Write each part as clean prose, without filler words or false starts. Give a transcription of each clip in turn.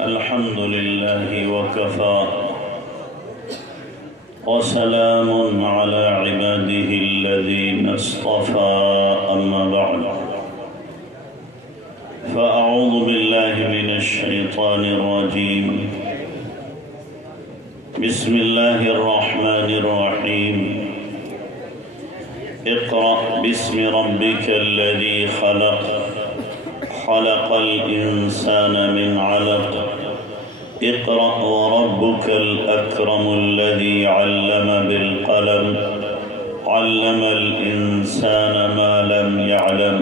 الحمد لله وكفى وسلام على عباده الذين اصطفى أما بعد فأعوذ بالله من الشيطان الرجيم بسم الله الرحمن الرحيم اقرأ باسم ربك الذي خلق الإنسان من علق اقرأ وربك الأكرم الذي علم بالقلم علم الإنسان ما لم يعلم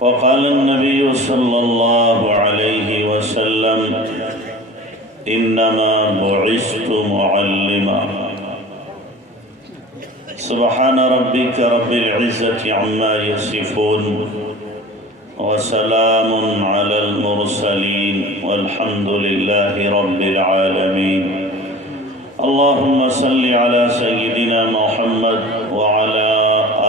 وقال النبي صلى الله عليه وسلم إنما بعثت معلما سبحان ربك رب العزة عما يصفون وسلام على المرسلين والحمد لله رب العالمين اللهم صل على سيدنا محمد وعلى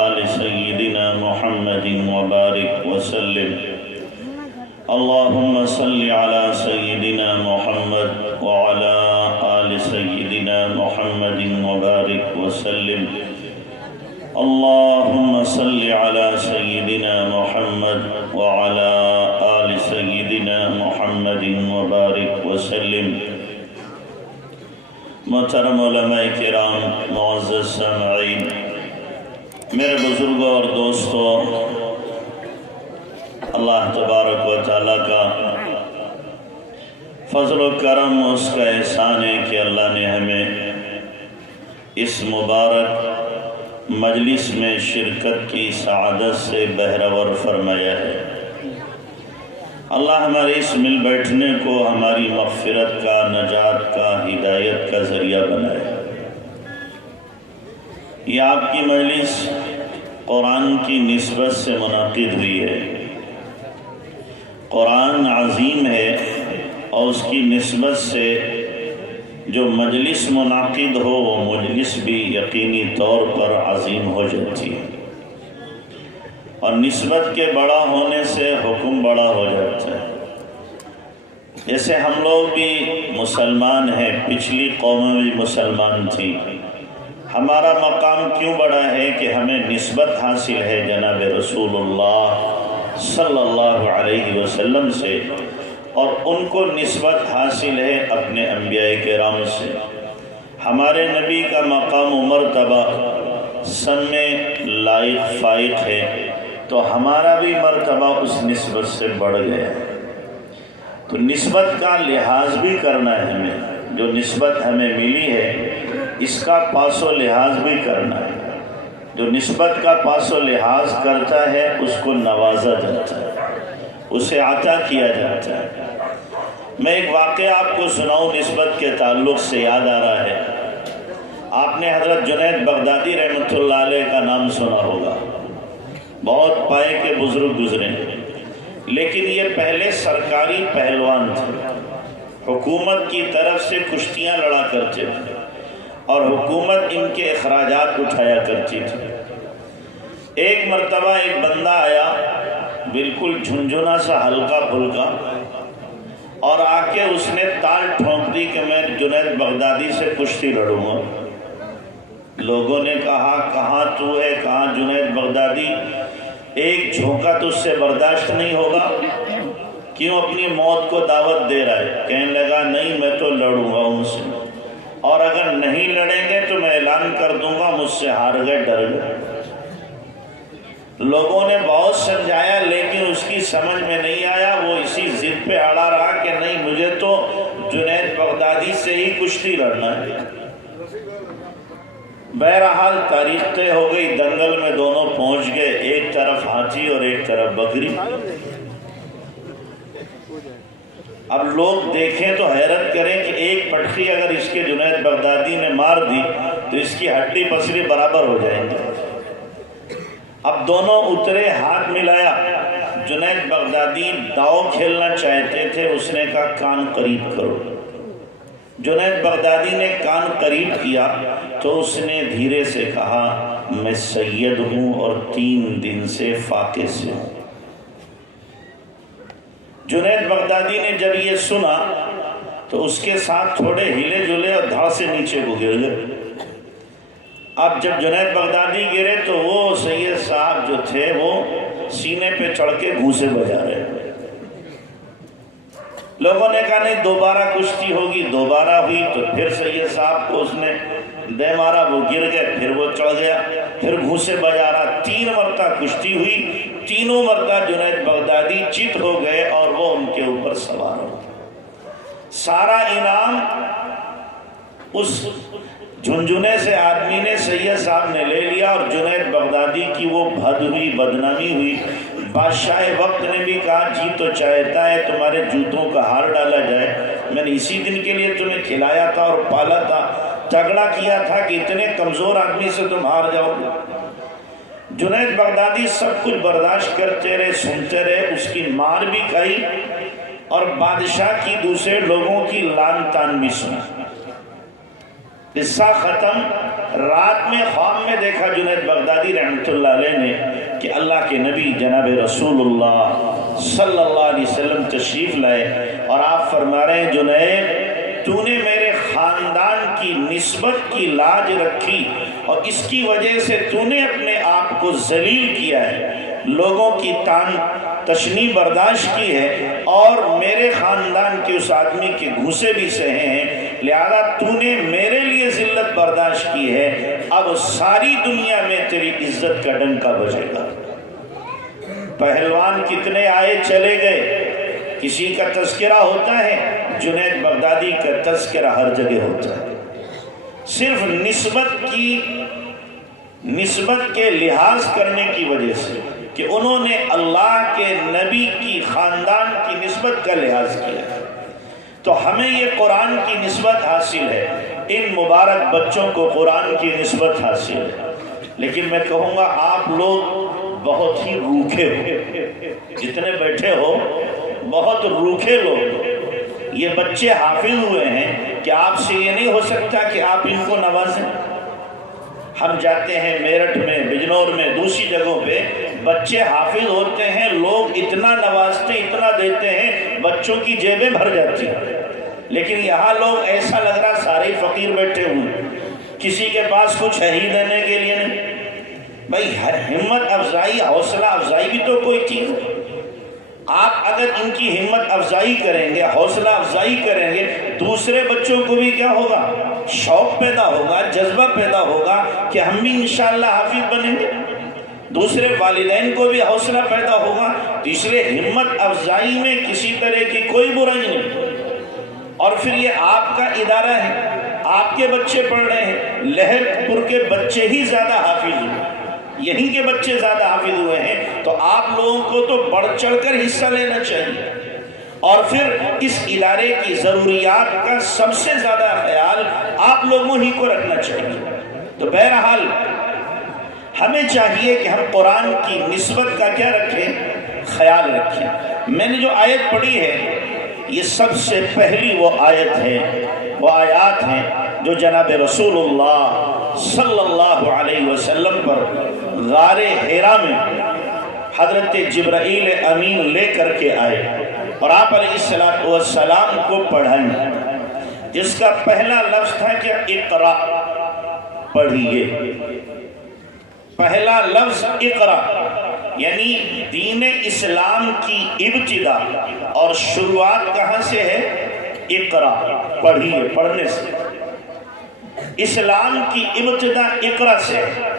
آل سيدنا محمد وبارك وسلم اللهم صل على سيدنا محمد وعلى آل سيدنا محمد وبارك وسلم اللهم صل على سيدنا محمد وعلى آل سيدنا محمد وبارك وسلم محترم علماء کرام، معزز سامعین، میرے بزرگوں اور دوستوں، اللہ تبارک و تعالیٰ کا فضل و کرم، اس کا احسان ہے کہ اللہ نے ہمیں اس مبارک مجلس میں شرکت کی سعادت سے بہرور فرمایا ہے۔ اللہ ہمارے اس مل بیٹھنے کو ہماری مغفرت کا، نجات کا، ہدایت کا ذریعہ بنائے۔ یہ آپ کی مجلس قرآن کی نسبت سے منعقد ہوئی ہے۔ قرآن عظیم ہے اور اس کی نسبت سے جو مجلس منعقد ہو وہ مجلس بھی یقینی طور پر عظیم ہو جاتی ہے، اور نسبت کے بڑا ہونے سے حکم بڑا ہو جاتا ہے۔ جیسے ہم لوگ بھی مسلمان ہیں، پچھلی قومیں بھی مسلمان تھیں، ہمارا مقام کیوں بڑا ہے کہ ہمیں نسبت حاصل ہے جناب رسول اللہ صلی اللہ علیہ وسلم سے، اور ان کو نسبت حاصل ہے اپنے انبیاء کرام سے۔ ہمارے نبی کا مقام و مرتبہ سب میں لائق فائق ہے، تو ہمارا بھی مرتبہ اس نسبت سے بڑھ گیا ہے۔ تو نسبت کا لحاظ بھی کرنا ہے ہمیں، جو نسبت ہمیں ملی ہے اس کا پاس و لحاظ بھی کرنا ہے۔ جو نسبت کا پاس و لحاظ کرتا ہے اس کو نوازا جاتا ہے، اسے عطا کیا جاتا ہے۔ میں ایک واقعہ آپ کو سناؤں، نسبت کے تعلق سے یاد آ رہا ہے۔ آپ نے حضرت جنید بغدادی رحمۃ اللہ علیہ کا نام سنا ہوگا، بہت پائے کے بزرگ گزرے، لیکن یہ پہلے سرکاری پہلوان تھے، حکومت کی طرف سے کشتیاں لڑا کرتے تھے اور حکومت ان کے اخراجات اٹھایا کرتی تھی۔ ایک مرتبہ ایک بندہ آیا، بالکل جھنجھنا سا، ہلکا پھلکا، اور آ کے اس نے تال ٹھونک دی کہ میں جنید بغدادی سے کشتی لڑوں گا۔ لوگوں نے کہا کہاں تو ہے، کہاں جنید بغدادی، ایک جھونکا تو اس سے برداشت نہیں ہوگا، کیوں اپنی موت کو دعوت دے رہا ہے؟ کہنے لگا نہیں، میں تو لڑوں گا ان سے، اور اگر نہیں لڑیں گے تو میں اعلان کر دوں گا مجھ سے ہار گئے، ڈر گئے۔ لوگوں نے بہت سمجھایا لیکن اس کی سمجھ میں نہیں آیا، وہ اسی ضد پہ اڑا رہا کہ نہیں، مجھے تو جنید بغدادی سے ہی کشتی لڑنا ہے۔ بہرحال تاریخ طے ہو گئی، دنگل میں دونوں پہنچ گئے، ایک طرف ہاتھی اور ایک طرف بکری۔ اب لوگ دیکھیں تو حیرت کریں کہ ایک پٹخی اگر اس کے جنید بغدادی نے مار دی تو اس کی ہڈی پسلی برابر ہو جائیں گی۔ اب دونوں اترے، ہاتھ ملایا۔ جنید بغدادی داؤ کھیلنا چاہتے تھے، اس نے کہا کان قریب کرو۔ جنید بغدادی نے کان قریب کیا تو اس نے دھیرے سے کہا میں سید ہوں اور 3 دن سے فاقے سے ہوں۔ جنید بغدادی نے جب یہ سنا تو اس کے ساتھ تھوڑے ہلے جلے اور دھڑ سے نیچے کو گر گئے۔ اب جب جنید بغدادی گرے تو وہ سید صاحب جو تھے وہ سینے پہ چڑھ کے گھوسے بجا رہے۔ لوگوں نے کہا نہیں دوبارہ کشتی ہوگی، دوبارہ ہوئی تو پھر سید صاحب کو اس نے دے مارا، وہ گر گئے، پھر وہ چڑھ گیا، پھر گھوسے بجا رہا۔ 3 مرتبہ کشتی ہوئی، تینوں مرتبہ جنید بغدادی چت ہو گئے اور وہ ان کے اوپر سوار ہو گئے۔ سارا انعام اس جھنجھنے سے آدمی نے سید صاحب نے لے لیا، اور جنید بغدادی کی وہ بھد ہوئی، بدنامی ہوئی۔ بادشاہ وقت نے بھی کہا جی تو چاہتا ہے تمہارے جوتوں کا ہار ڈالا جائے، میں نے اسی دن کے لیے تمہیں کھلایا تھا اور پالا تھا، جھگڑا کیا تھا کہ اتنے کمزور آدمی سے تم ہار جاؤ گے۔ جنید بغدادی سب کچھ برداشت کرتے رہے، سنتے رہے، اس کی مار بھی کھائی اور بادشاہ کی دوسرے لوگوں کی لان تان بھی سنا۔ قصہ ختم۔ رات میں خواب میں دیکھا جنید بغدادی رحمۃ اللہ علیہ نے کہ اللہ کے نبی جناب رسول اللہ صلی اللہ علیہ وسلم تشریف لائے اور آپ فرما رہے ہیں جنید تو نے میرے خاندان کی نسبت کی لاج رکھی اور اس کی وجہ سے تو نے اپنے آپ کو ذلیل کیا ہے، لوگوں کی تان تشنی برداشت کی ہے اور میرے خاندان کے اس آدمی کے گھوسے بھی سہے ہیں، لہذا تو نے میرے لیے ذلت برداشت کی ہے، اب ساری دنیا میں تیری عزت کا ڈنکا بجے گا۔ پہلوان کتنے آئے چلے گئے، کسی کا تذکرہ ہوتا ہے، جنید بغدادی کا تذکرہ ہر جگہ ہوتا ہے۔ صرف نسبت کے لحاظ کرنے کی وجہ سے کہ انہوں نے اللہ کے نبی کی خاندان کی نسبت کا لحاظ کیا، تو ہمیں یہ قرآن کی نسبت حاصل ہے، ان مبارک بچوں کو قرآن کی نسبت حاصل ہے۔ لیکن میں کہوں گا آپ لوگ بہت ہی روکھے ہو، جتنے بیٹھے ہو بہت روکھے لوگ۔ یہ بچے حافظ ہوئے ہیں کہ آپ سے یہ نہیں ہو سکتا کہ آپ ان کو نوازیں۔ ہم جاتے ہیں میرٹھ میں، بجنور میں، دوسری جگہوں پہ، بچے حافظ ہوتے ہیں، لوگ اتنا نوازتے اتنا دیتے ہیں، بچوں کی جیبیں بھر جاتی ہیں۔ لیکن یہاں لوگ ایسا لگ رہا سارے فقیر بیٹھے ہوئے، کسی کے پاس کچھ ہے ہی دینے کے لیے نہیں۔ بھائی ہمت افزائی، حوصلہ افزائی بھی تو کوئی چیز ہے۔ آپ اگر ان کی ہمت افزائی کریں گے، حوصلہ افزائی کریں گے، دوسرے بچوں کو بھی کیا ہوگا؟ شوق پیدا ہوگا، جذبہ پیدا ہوگا کہ ہم بھی انشاءاللہ حافظ بنیں گے۔ دوسرے والدین کو بھی حوصلہ پیدا ہوگا۔ تیسرے ہمت افزائی میں کسی طرح کی کوئی برائی نہیں۔ اور پھر یہ آپ کا ادارہ ہے، آپ کے بچے پڑھ رہے ہیں، لہر پور کے بچے ہی زیادہ حافظ ہوئے، یہیں کے بچے زیادہ حافظ ہوئے ہیں، تو آپ لوگوں کو تو بڑھ چڑھ کر حصہ لینا چاہیے، اور پھر اس ادارے کی ضروریات کا سب سے زیادہ خیال آپ لوگوں ہی کو رکھنا چاہیے۔ تو بہرحال ہمیں چاہیے کہ ہم قرآن کی نسبت کا کیا رکھیں؟ خیال رکھیں۔ میں نے جو آیت پڑھی ہے یہ سب سے پہلی وہ آیت ہے، وہ آیات ہیں جو جناب رسول اللہ صلی اللہ علیہ وسلم پر غار حرا میں حضرت جبرائیل امین لے کر کے آئے اور آپ علیہ السلام کو پڑھائیں، جس کا پہلا لفظ تھا کہ اقرا، پڑھیے۔ پہلا لفظ اقرا یعنی دین اسلام کی ابتدا اور شروعات کہاں سے ہے؟ اقرا، پڑھیے، پڑھنے سے۔ اسلام کی ابتدا اقرا سے ہے،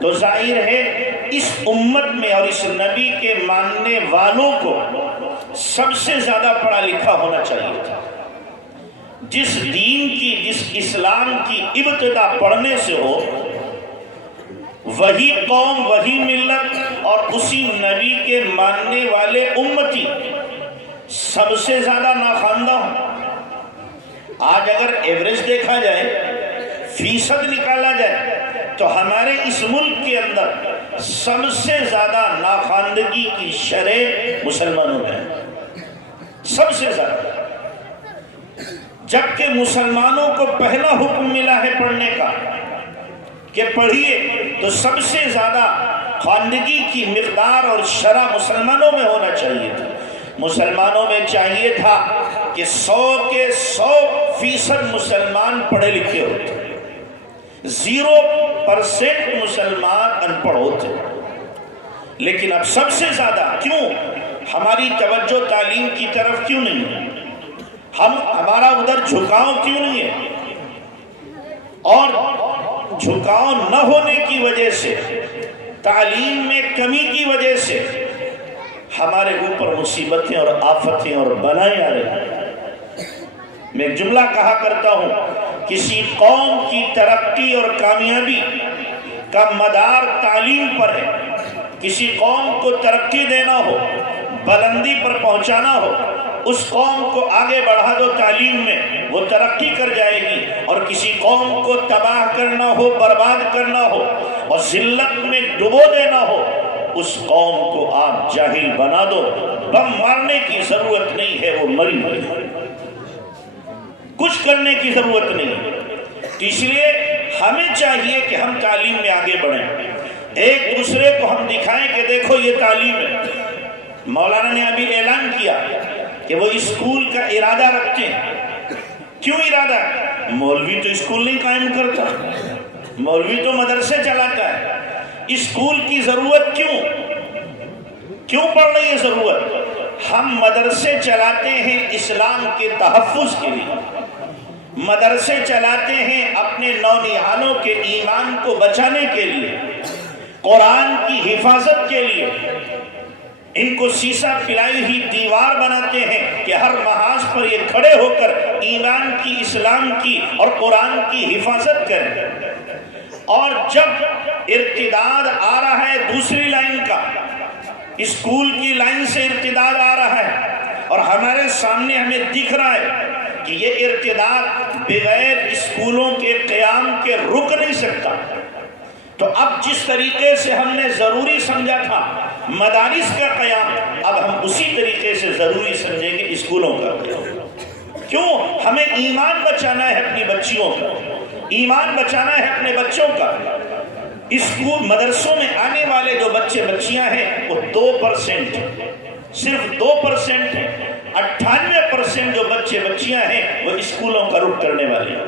تو ظاہر ہے اس امت میں اور اس نبی کے ماننے والوں کو سب سے زیادہ پڑھا لکھا ہونا چاہیے تھا۔ جس دین کی، جس اسلام کی ابتدا پڑھنے سے ہو، وہی قوم، وہی ملت اور اسی نبی کے ماننے والے امتی سب سے زیادہ ناخواندہ ہوں۔ آج اگر ایوریج دیکھا جائے، فیصد نکالا جائے، تو ہمارے اس ملک کے اندر سب سے زیادہ ناخواندگی کی شرح مسلمانوں میں ہے، سب سے زیادہ۔ جبکہ مسلمانوں کو پہلا حکم ملا ہے پڑھنے کا کہ پڑھیے، تو سب سے زیادہ خواندگی کی مقدار اور شرح مسلمانوں میں ہونا چاہیے تھی۔ مسلمانوں میں چاہیے تھا کہ 100% مسلمان پڑھے لکھے ہوتے، 0% مسلمان ان پڑھ ہوتے، لیکن اب سب سے زیادہ کیوں ہماری توجہ تعلیم کی طرف کیوں نہیں ہے؟ ہمارا ادھر جھکاؤ کیوں نہیں ہے؟ اور جھکاؤ نہ ہونے کی وجہ سے، تعلیم میں کمی کی وجہ سے ہمارے اوپر مصیبتیں اور آفتیں اور بلائیں آ رہی ہیں۔ میں ایک جملہ کہا کرتا ہوں، کسی قوم کی ترقی اور کامیابی کا مدار تعلیم پر ہے۔ کسی قوم کو ترقی دینا ہو، بلندی پر پہنچانا ہو، اس قوم کو آگے بڑھا دو تعلیم میں، وہ ترقی کر جائے گی۔ اور کسی قوم کو تباہ کرنا ہو، برباد کرنا ہو اور ذلت میں ڈبو دینا ہو، اس قوم کو آپ جاہل بنا دو، بم مارنے کی ضرورت نہیں ہے، وہ مری ہوئی ہے، کچھ کرنے کی ضرورت نہیں۔ اس لیے ہمیں چاہیے کہ ہم تعلیم میں آگے بڑھیں، ایک دوسرے کو ہم دکھائیں کہ دیکھو یہ تعلیم ہے۔ مولانا نے ابھی اعلان کیا کہ وہ اسکول کا ارادہ رکھتے ہیں۔ کیوں ارادہ ہے؟ مولوی تو اسکول نہیں قائم کرتا، مولوی تو مدرسے چلاتا ہے، اسکول کی ضرورت کیوں پڑ رہی ہے ضرورت؟ ہم مدرسے چلاتے ہیں اسلام کے تحفظ کے لیے، مدرسے چلاتے ہیں اپنے نونہالوں کے ایمان کو بچانے کے لیے، قرآن کی حفاظت کے لیے۔ ان کو سیسا پلائی ہوئی دیوار بناتے ہیں کہ ہر محاذ پر یہ کھڑے ہو کر ایمان کی، اسلام کی اور قرآن کی حفاظت کریں۔ اور جب ارتداد آ رہا ہے دوسری لائن کا، اسکول کی لائن سے ارتداد آ رہا ہے اور ہمارے سامنے ہمیں دکھ رہا ہے کہ یہ ارتداد بغیر اسکولوں کے قیام کے رک نہیں سکتا، تو اب جس طریقے سے ہم نے ضروری سمجھا تھا مدارس کا قیام، اب ہم اسی طریقے سے ضروری سمجھیں گے اسکولوں کا قیام۔ کیوں؟ ہمیں ایمان بچانا ہے اپنی بچیوں کا، ایمان بچانا ہے اپنے بچوں کا۔ اسکول مدرسوں میں آنے والے جو بچے بچیاں ہیں وہ 2%، صرف 2% ہیں۔ 98% جو بچے بچیاں ہیں وہ اسکولوں کا رخ کرنے والے ہیں۔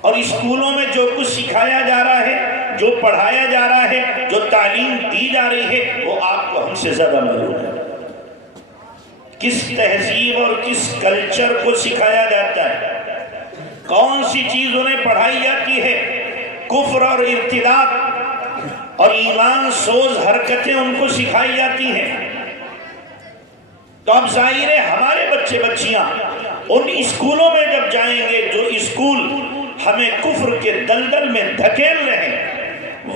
اور اسکولوں میں جو کچھ سکھایا جا رہا ہے، جو پڑھایا جا رہا ہے، جو تعلیم دی جا رہی ہے، وہ آپ کو ہم سے زیادہ معلوم ہے۔ کس تہذیب اور کس کلچر کو سکھایا جاتا ہے، کون سی چیز انہیں پڑھائی جاتی ہے، کفر اور ارتداد اور ایمان سوز حرکتیں ان کو سکھائی جاتی ہیں۔ تو اب ظاہر ہے ہمارے بچے بچیاں ان اسکولوں میں جب جائیں گے جو اسکول ہمیں کفر کے دلدل میں دھکیل رہے ہیں،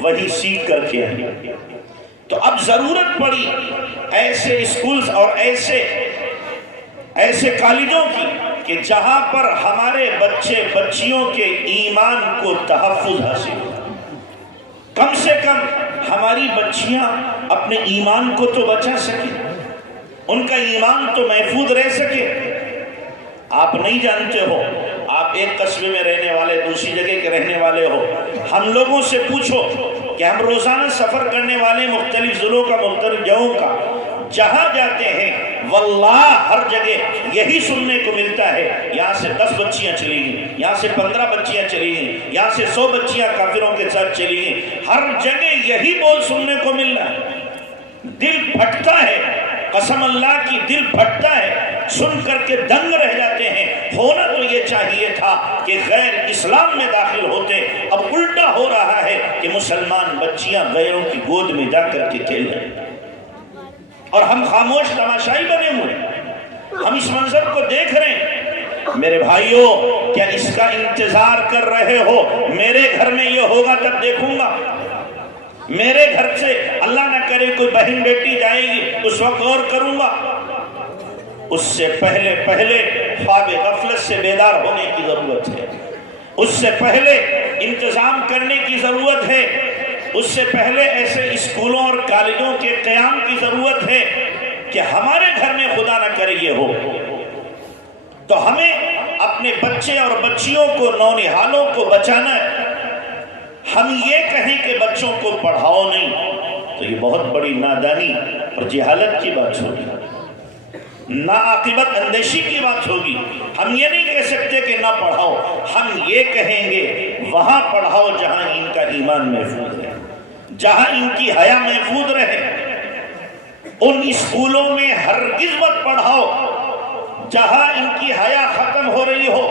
وہی سیکھ کر کے آئیں گے۔ تو اب ضرورت پڑی ایسے اسکولز اور ایسے کالجوں کی کہ جہاں پر ہمارے بچے بچیوں کے ایمان کو تحفظ حاصل ہو۔ کم سے کم ہماری بچیاں اپنے ایمان کو تو بچا سکیں، ان کا ایمان تو محفوظ رہ سکے۔ آپ نہیں جانتے ہو، آپ ایک قصبے میں رہنے والے، دوسری جگہ کے رہنے والے ہو، ہم لوگوں سے پوچھو کہ ہم روزانہ سفر کرنے والے مختلف ضلعوں کا، مختلف جگہوں کا، جہاں جاتے ہیں واللہ ہر جگہ یہی سننے کو ملتا ہے، یہاں سے 10 بچیاں چلی گئیں، یہاں سے 15 بچیاں چلی گئیں، یہاں سے 100 بچیاں کافروں کے ساتھ چلی گئیں۔ ہر جگہ یہی بول سننے کو مل رہا ہے۔ دل پھٹتا ہے، قسم اللہ کی دل پھٹتا ہے، سن کر کے دنگ رہ جاتے ہیں۔ ہونا تو یہ چاہیے تھا کہ غیر اسلام میں داخل ہوتے، اب الٹا ہو رہا ہے کہ مسلمان بچیاں غیروں کی گود میں جا کر کے کھیل رہے ہیں اور ہم خاموش تماشائی بنے ہوئے، ہم اس منظر کو دیکھ رہے ہیں۔ میرے بھائیوں، کیا اس کا انتظار کر رہے ہو؟ میرے گھر میں یہ ہوگا تب دیکھوں گا، میرے گھر سے اللہ نہ کرے کوئی بہن بیٹی جائے گی اس وقت غور کروں گا۔ اس سے پہلے خواب غفلت سے بیدار ہونے کی ضرورت ہے، اس سے پہلے انتظام کرنے کی ضرورت ہے، اس سے پہلے ایسے اسکولوں اور کالجوں کے قیام کی ضرورت ہے کہ ہمارے گھر میں خدا نہ کرے یہ ہو تو ہمیں اپنے بچے اور بچیوں کو، نونہالوں کو بچانا ہے۔ ہم یہ کہیں کہ بچوں کو پڑھاؤ نہیں تو یہ بہت بڑی نادانی اور جہالت کی بات ہوگی۔ ناعاقبت اندیشی کی بات ہوگی۔ ہم یہ نہیں کہہ سکتے کہ نہ پڑھاؤ، ہم یہ کہیں گے وہاں پڑھاؤ جہاں ان کا ایمان محفوظ رہے، جہاں ان کی حیا محفوظ رہے۔ ان اسکولوں میں ہرگز مت پڑھاؤ جہاں ان کی حیا ختم ہو رہی ہو،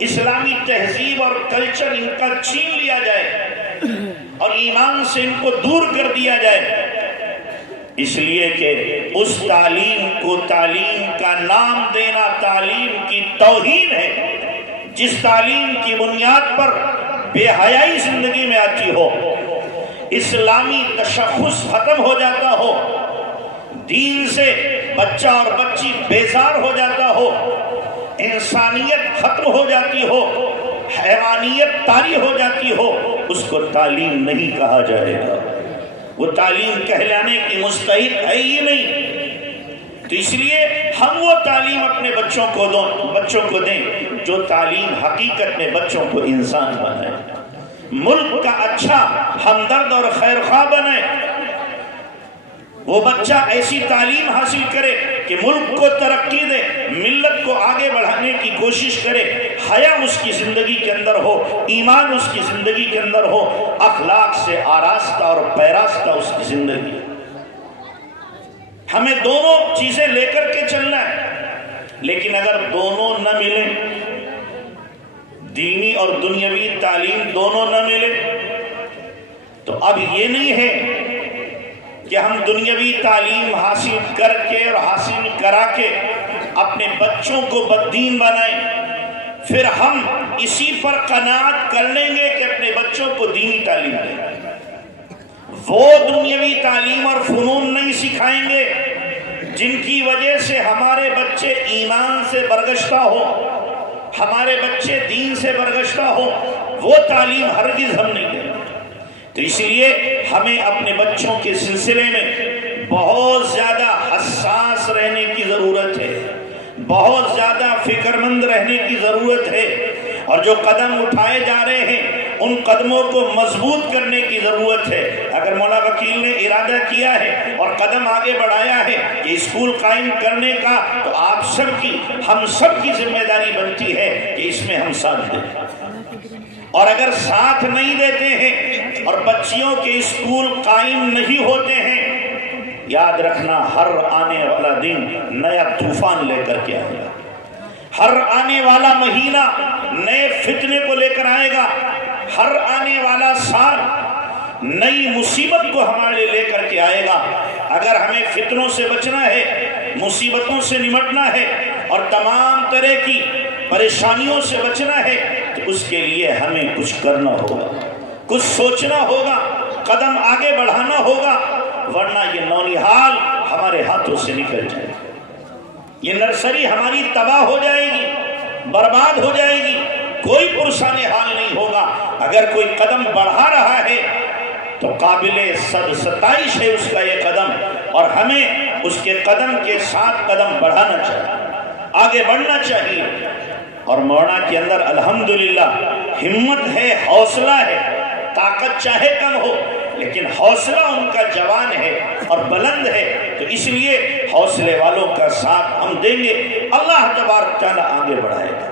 اسلامی تہذیب اور کلچر ان کا چھین لیا جائے اور ایمان سے ان کو دور کر دیا جائے، اس لیے کہ اس تعلیم کو تعلیم کا نام دینا تعلیم کی توہین ہے۔ جس تعلیم کی بنیاد پر بے حیائی زندگی میں آتی ہو، اسلامی تشخص ختم ہو جاتا ہو، دین سے بچہ اور بچی بیزار ہو جاتا ہو، انسانیت ختم ہو جاتی ہو، حیوانیت طاری ہو جاتی ہو، اس کو تعلیم نہیں کہا جائے گا، وہ تعلیم کہلانے کی مستحق ہے ہی نہیں۔ تو اس لیے ہم وہ تعلیم اپنے بچوں کو دیں جو تعلیم حقیقت میں بچوں کو انسان بنائے، ملک کا اچھا ہمدرد اور خیر خواہ بنائے۔ وہ بچہ ایسی تعلیم حاصل کرے کہ ملک کو ترقی دے، ملت کو آگے بڑھانے کی کوشش کرے، حیا اس کی زندگی کے اندر ہو، ایمان اس کی زندگی کے اندر ہو، اخلاق سے آراستہ اور پیراستہ اس کی زندگی۔ ہمیں دونوں چیزیں لے کر کے چلنا ہے، لیکن اگر دونوں نہ ملیں، دینی اور دنیاوی تعلیم دونوں نہ ملے، تو اب یہ نہیں ہے کہ ہم دنیاوی تعلیم حاصل کر کے اور حاصل کرا کے اپنے بچوں کو بددین بنائیں، پھر ہم اسی پر قناعت کر لیں گے کہ اپنے بچوں کو دینی تعلیم دیں، وہ دنیاوی تعلیم اور فنون نہیں سکھائیں گے جن کی وجہ سے ہمارے بچے ایمان سے برگشتہ ہو، ہمارے بچے دین سے برگشتہ ہو، وہ تعلیم ہرگز ہم نہیں دیں۔ تو اس لیے ہمیں اپنے بچوں کے سلسلے میں بہت زیادہ حساس رہنے کی ضرورت ہے، بہت زیادہ فکر مند رہنے کی ضرورت ہے، اور جو قدم اٹھائے جا رہے ہیں ان قدموں کو مضبوط کرنے کی ضرورت ہے۔ اگر مولا وکیل نے ارادہ کیا ہے اور قدم آگے بڑھایا ہے کہ اسکول قائم کرنے کا، تو آپ سب کی، ہم سب کی ذمہ داری بنتی ہے کہ اس میں ہم ساتھ دیں، اور اگر ساتھ نہیں دیتے ہیں اور بچیوں کے اسکول قائم نہیں ہوتے ہیں، یاد رکھنا ہر آنے والا دن نیا طوفان لے کر کے آئے گا، ہر آنے والا مہینہ نئے فتنے کو لے کر آئے گا، ہر آنے والا سال نئی مصیبت کو ہمارے لے کر کے آئے گا۔ اگر ہمیں فتنوں سے بچنا ہے، مصیبتوں سے نمٹنا ہے اور تمام طرح کی پریشانیوں سے بچنا ہے، تو اس کے لیے ہمیں کچھ کرنا ہوگا، کچھ سوچنا ہوگا، قدم آگے بڑھانا ہوگا، ورنہ یہ نونہال ہمارے ہاتھوں سے نکل جائے گی، یہ نرسری ہماری تباہ ہو جائے گی، برباد ہو جائے گی، کوئی پرسان حال نہیں ہوگا۔ اگر کوئی قدم بڑھا رہا ہے تو قابل ستائش ہے اس کا یہ قدم، اور ہمیں اس کے قدم کے ساتھ قدم بڑھانا چاہیے، آگے بڑھنا چاہیے۔ اور مولانا کے اندر الحمدللہ ہمت ہے، حوصلہ ہے، طاقت چاہے کم ہو لیکن حوصلہ ان کا جوان ہے اور بلند ہے، تو اس لیے حوصلے والوں کا ساتھ ہم دیں گے، اللہ تبارک تعالیٰ آگے بڑھائے گا۔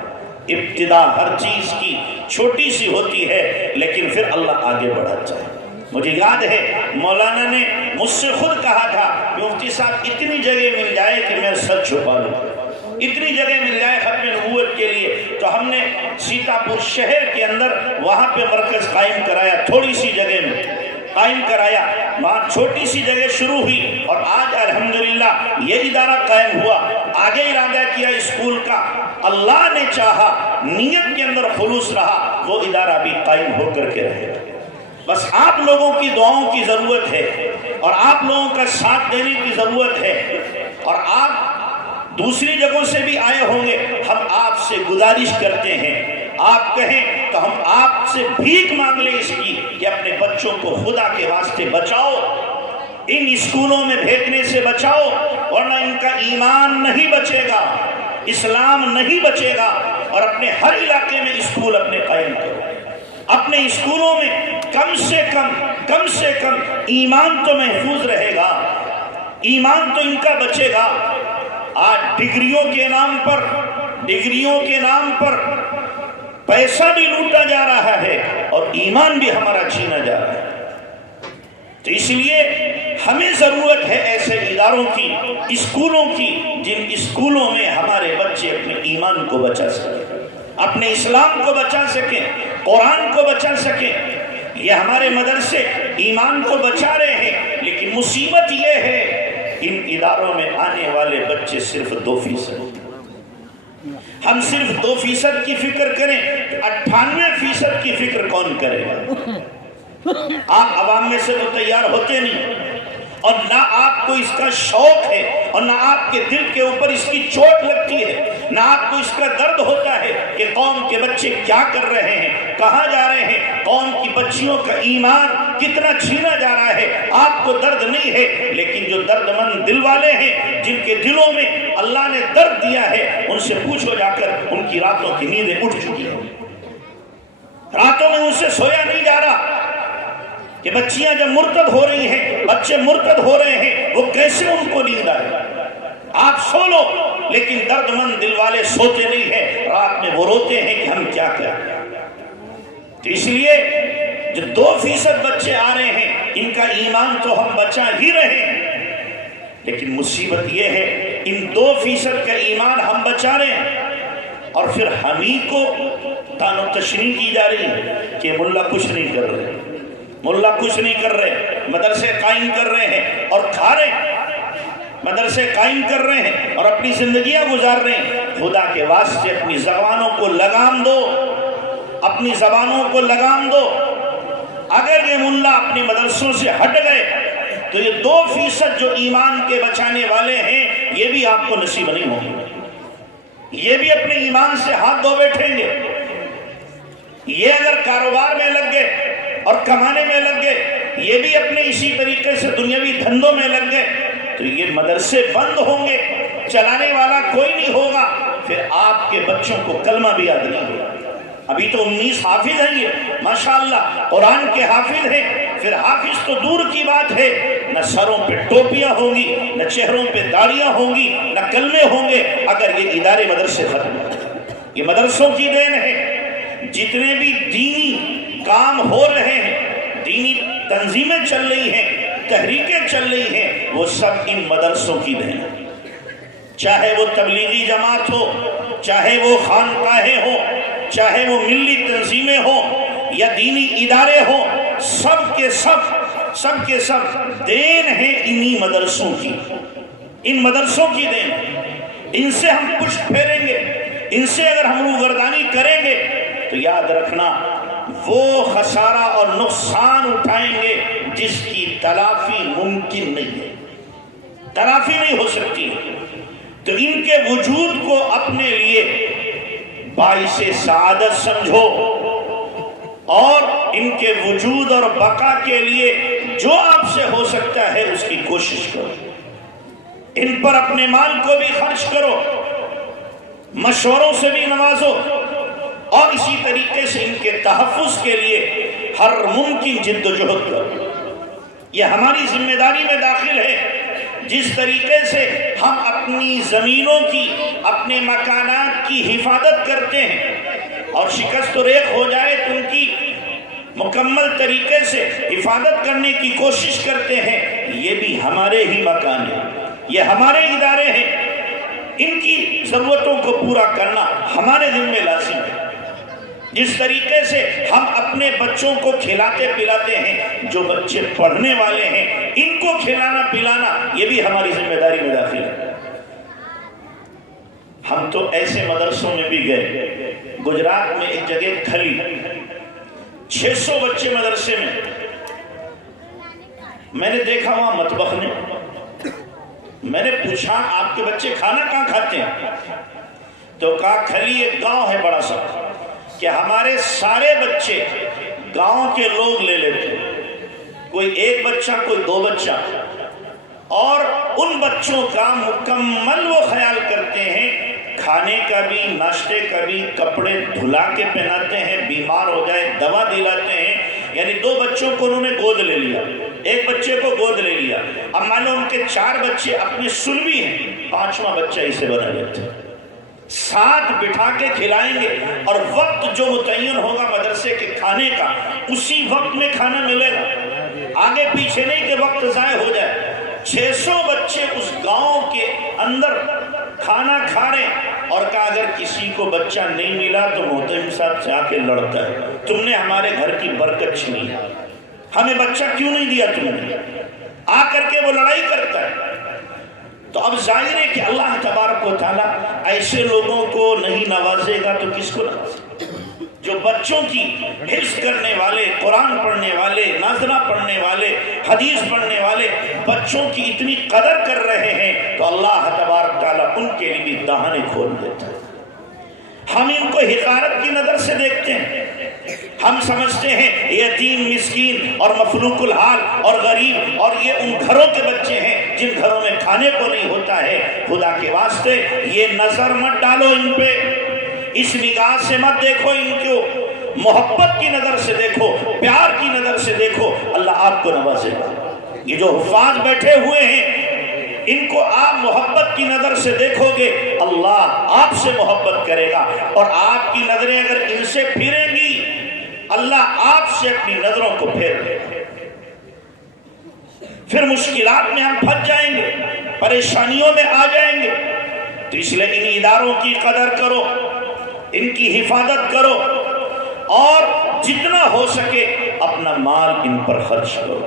ابتدا ہر چیز کی چھوٹی سی ہوتی ہے لیکن پھر اللہ آگے بڑھاتا ہے۔ مجھے یاد ہے مولانا نے مجھ سے خود کہا تھا کہ مفتی صاحب اتنی جگہ مل جائے کہ میں سر چھپا لوں، اتنی جگہ مل جائے ختم نبوت کے لیے، تو ہم نے سیتا پور شہر کے اندر وہاں پہ مرکز قائم کرایا، تھوڑی سی جگہ میں قائم کرایا، وہاں چھوٹی سی جگہ شروع ہوئی اور آج الحمدللہ یہ ادارہ قائم ہوا۔ آگے ارادہ کیا اسکول کا، اللہ نے چاہا، نیت کے اندر خلوص رہا، وہ ادارہ بھی قائم ہو کر کے رہے گا۔ بس آپ لوگوں کی دعاؤں کی ضرورت ہے اور آپ لوگوں کا ساتھ دینے کی ضرورت ہے، اور آپ دوسری جگہوں سے بھی آئے ہوں گے، ہم آپ سے گزارش کرتے ہیں، آپ کہیں تو ہم آپ سے بھیک مانگ لیں اس کی کہ اپنے بچوں کو خدا کے واسطے بچاؤ، ان اسکولوں میں بھیجنے سے بچاؤ، ورنہ ان کا ایمان نہیں بچے گا، اسلام نہیں بچے گا۔ اور اپنے ہر علاقے میں اسکول اپنے قائم کرو، اپنے اسکولوں میں کم سے کم ایمان تو محفوظ رہے گا، ایمان تو ان کا بچے گا۔ آج ڈگریوں کے نام پر پیسہ بھی لوٹا جا رہا ہے اور ایمان بھی ہمارا چھینا جا رہا ہے۔ تو اس لیے ہمیں ضرورت ہے ایسے اداروں کی، اسکولوں کی، جن اسکولوں میں ہمارے بچے اپنے ایمان کو بچا سکیں، اپنے اسلام کو بچا سکیں، قرآن کو بچا سکیں۔ یہ ہمارے مدرسے ایمان کو بچا رہے ہیں، لیکن مصیبت یہ ہے ان اداروں میں آنے والے بچے صرف 2%۔ ہم صرف 2% کی فکر کریں، 98% کی فکر کون کرے گا؟ آپ عوام میں سے تو تیار ہوتے نہیں، اور نہ آپ کو اس کا شوق ہے، اور نہ آپ کے دل کے اوپر اس کی چوٹ لگتی ہے، نہ آپ کو اس کا درد ہوتا ہے کہ قوم کے بچے کیا کر رہے ہیں، کہاں جا رہے ہیں، قوم کی بچیوں کا ایمان کتنا چھینا جا رہا ہے۔ آپ کو درد نہیں ہے، لیکن جو درد مند دل والے ہیں، جن کے دلوں میں اللہ نے درد دیا ہے، ان سے پوچھو جا کر، ان کی راتوں کی نیندیں اٹھ چکی ہیں، راتوں میں ان سے سویا نہیں جا رہا کہ بچیاں جب مرتد ہو رہی ہیں، بچے مرتد ہو رہے ہیں، وہ کیسے ان کو نیند آئے۔ آپ سو لو، لیکن درد مند دل والے سوتے نہیں ہیں، رات میں وہ روتے ہیں کہ ہم کیا کریں۔ تو اس لیے جو 2% بچے آ رہے ہیں، ان کا ایمان تو ہم بچا ہی رہے ہیں، لیکن مصیبت یہ ہے ان 2% کا ایمان ہم بچا رہے ہیں، اور پھر ہم ہی کو تان و تشنیع کی جا رہی ہے کہ ملا کچھ نہیں کر رہے، ملا کچھ نہیں کر رہے، مدرسے قائم کر رہے ہیں اور کھا رہے ہیں، مدرسے قائم کر رہے ہیں اور اپنی زندگیاں گزار رہے ہیں۔ خدا کے واسطے اپنی زبانوں کو لگام دو، اپنی زبانوں کو لگام دو۔ اگر یہ ملا اپنے مدرسوں سے ہٹ گئے تو یہ 2% جو ایمان کے بچانے والے ہیں، یہ بھی آپ کو نصیب نہیں ہوں گے، یہ بھی اپنے ایمان سے ہاتھ دھو بیٹھیں گے۔ یہ اگر کاروبار میں لگ گئے اور کمانے میں لگ گئے، یہ بھی اپنے اسی طریقے سے دنیاوی دھندوں میں لگ گئے، تو یہ مدرسے بند ہوں گے، چلانے والا کوئی نہیں ہوگا، پھر آپ کے بچوں کو کلمہ بھی یاد نہیں ہوگا۔ ابھی تو 19 حافظ ہیں، یہ ماشاءاللہ قرآن کے حافظ ہیں، پھر حافظ تو دور کی بات ہے، نہ سروں پہ ٹوپیاں ہوں گی، نہ چہروں پہ داڑیاں ہوں گی، نہ کلمے ہوں گے، اگر یہ ادارے مدرسے ختم ہو۔ یہ مدرسوں کی دین ہے۔ جتنے بھی دینی کام ہو رہے ہیں، دینی تنظیمیں چل رہی ہیں، تحریکیں چل رہی ہیں، وہ سب ان مدرسوں کی دین ہے۔ چاہے وہ تبلیغی جماعت ہو، چاہے وہ خانقاہیں ہو، چاہے وہ ملی تنظیمیں ہوں یا دینی ادارے ہوں، سب کے سب دین ہیں انہی مدرسوں کی، ان مدرسوں کی دین۔ ان سے ہم کچھ پھیریں گے، ان سے اگر ہم روگردانی کریں گے تو یاد رکھنا وہ خسارہ اور نقصان اٹھائیں گے جس کی تلافی ممکن نہیں ہے، تلافی نہیں ہو سکتی۔ تو ان کے وجود کو اپنے لیے باعث سعادت سمجھو، اور ان کے وجود اور بقا کے لیے جو آپ سے ہو سکتا ہے اس کی کوشش کرو۔ ان پر اپنے مال کو بھی خرچ کرو، مشوروں سے بھی نوازو، اور اسی طریقے سے ان کے تحفظ کے لیے ہر ممکن جد و جہد کرو۔ یہ ہماری ذمہ داری میں داخل ہے۔ جس طریقے سے ہم اپنی زمینوں کی، اپنے مکانات کی حفاظت کرتے ہیں اور شکست و ریغ ہو جائے تو ان کی مکمل طریقے سے حفاظت کرنے کی کوشش کرتے ہیں، یہ بھی ہمارے ہی مکان ہیں، یہ ہمارے ادارے ہیں، ان کی ضرورتوں کو پورا کرنا ہمارے ذمہ لازم ہے۔ جس طریقے سے ہم اپنے بچوں کو کھلاتے پلاتے ہیں، جو بچے پڑھنے والے ہیں ان کو کھلانا پلانا یہ بھی ہماری ذمہ داری میں داخل ہے۔ ہم تو ایسے مدرسوں میں بھی گئے، گجرات میں ایک جگہ کھلی، 600 بچے مدرسے میں نے دیکھا وہاں مطبخ میں نے پوچھا آپ کے بچے کھانا کہاں کھاتے ہیں؟ تو کہا کھلی ایک گاؤں ہے بڑا سا، کہ ہمارے سارے بچے گاؤں کے لوگ لے لیتے ہیں، کوئی ایک بچہ کوئی 2 بچہ، اور ان بچوں کا مکمل وہ خیال کرتے ہیں، کھانے کا بھی، ناشتے کا بھی، کپڑے دھلا کے پہناتے ہیں، بیمار ہو جائے دوا دلاتے ہیں۔ یعنی 2 بچوں کو انہوں نے گود لے لیا، ایک بچے کو گود لے لیا، اب مان لو ان کے 4 بچے اپنے سلبی ہیں، 5واں بچہ اسے بنا لیتے ہیں۔ ساتھ بٹھا کے کھلائیں گے اور وقت جو متعین ہوگا مدرسے کے کھانے کا اسی وقت میں کھانا ملے گا، آگے پیچھے نہیں کہ وقت ضائع ہو جائے۔ 600 بچے اس گاؤں کے اندر کھانا کھا رہے ہیں اور کہا اگر کسی کو بچہ نہیں ملا تو محترم صاحب سے آ کے لڑتا ہے، تم نے ہمارے گھر کی برکت چھینی، ہمیں بچہ کیوں نہیں دیا تم نے، آ کر کے وہ لڑائی کرتا ہے۔ تو اب ظاہر ہے کہ اللہ تبارک و تعالیٰ ایسے لوگوں کو نہیں نوازے گا تو کس کو نوازے گا؟ جو بچوں کی حفظ کرنے والے، قرآن پڑھنے والے، ناظرہ پڑھنے والے، حدیث پڑھنے والے بچوں کی اتنی قدر کر رہے ہیں تو اللہ تبارک تعالیٰ ان کے لیے بھی دہانے کھول دیتا ہے۔ ہم ان کو حقارت کی نظر سے دیکھتے ہیں، ہم سمجھتے ہیں یتیم، مسکین اور مفلوق الحال اور غریب، اور یہ ان گھروں کے بچے ہیں جن گھروں میں کھانے کو نہیں ہوتا ہے۔ خدا کے واسطے یہ نظر مت ڈالو ان پہ، اس نگاہ سے مت دیکھو ان کو، محبت کی نظر سے دیکھو، پیار کی نظر سے دیکھو، اللہ آپ کو نوازے گا۔ یہ جو حفاظ بیٹھے ہوئے ہیں ان کو آپ محبت کی نظر سے دیکھو گے، اللہ آپ سے محبت کرے گا، اور آپ کی نظریں اگر ان سے پھریں گی اللہ آپ سے اپنی نظروں کو پھیر لے گا۔ پھر مشکلات میں ہم پھنس جائیں گے، پریشانیوں میں آ جائیں گے۔ تو اس لیے ان اداروں کی قدر کرو، ان کی حفاظت کرو، اور جتنا ہو سکے اپنا مال ان پر خرچ کرو۔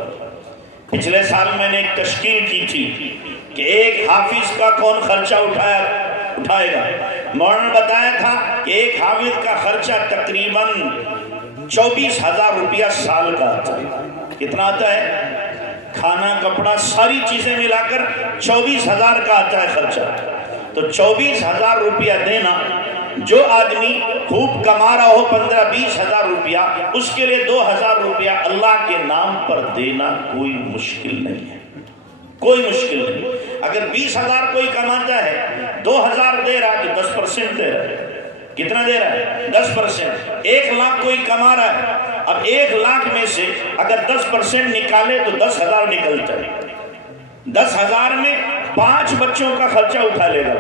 پچھلے سال میں نے ایک تشکیل کی تھی کہ ایک حافظ کا کون خرچہ اٹھائے گا۔ مولانا نے بتایا تھا کہ ایک حافظ کا خرچہ تقریباً 24,000 روپیہ سال کا آتا ہے۔ کتنا آتا ہے؟ کھانا، کپڑا، ساری چیزیں ملا کر 24,000 کا آتا ہے خرچہ۔ تو 24,000 روپیہ دینا، جو آدمی خوب کما رہا ہو 15-20 ہزار روپیہ، اس کے لیے 2,000 روپیہ اللہ کے نام پر دینا کوئی مشکل نہیں ہے، کوئی مشکل نہیں۔ اگر 20,000 کوئی کماتا ہے، 2,000 دے رہا ہے تو 10% دے رہا ہے۔ کتنا دے رہا ہے؟ 10%۔ 1,00,000 کوئی کما رہا ہے، اب 1,00,000 میں سے اگر 10% نکالے تو 10,000 نکلتا ہے۔ 10,000 میں 5 بچوں کا خرچہ اٹھا لے گا۔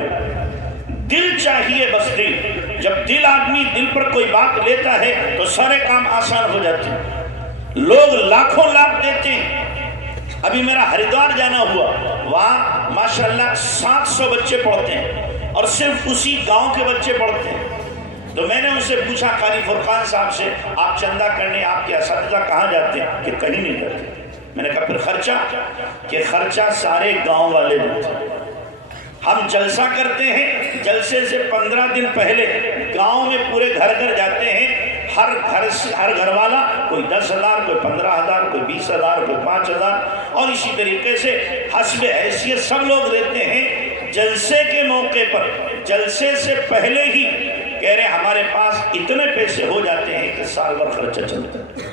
دل چاہیے، بس دل۔ جب دل آدمی دل پر کوئی بات لیتا ہے تو سارے کام آسان ہو جاتے ہیں۔ لوگ لاکھوں لاکھ دیتے ہیں۔ ابھی میرا ہریدوار جانا ہوا، وہاں ماشاءاللہ 700 بچے پڑھتے ہیں اور صرف اسی گاؤں کے بچے پڑھتے ہیں۔ تو میں نے ان سے پوچھا قاری فرقان صاحب سے، آپ چندہ کرنے آپ کے اساتذہ کہاں جاتے ہیں؟ کہ کہیں نہیں جاتے۔ میں نے کہا پھر خرچہ؟ کہ خرچہ سارے گاؤں والے دیتے ہیں۔ ہم جلسہ کرتے ہیں، جلسے سے 15 دن پہلے گاؤں میں پورے گھر گھر جاتے ہیں، ہر گھر والا کوئی 10,000، کوئی 15,000، کوئی 20,000، کوئی 5,000، اور اسی طریقے سے حسب حیثیت سب لوگ دیتے ہیں۔ جلسے کے موقع پر، جلسے سے پہلے ہی کہہ رہے ہمارے پاس اتنے پیسے ہو جاتے ہیں کہ سال بھر خرچہ چلتا ہے،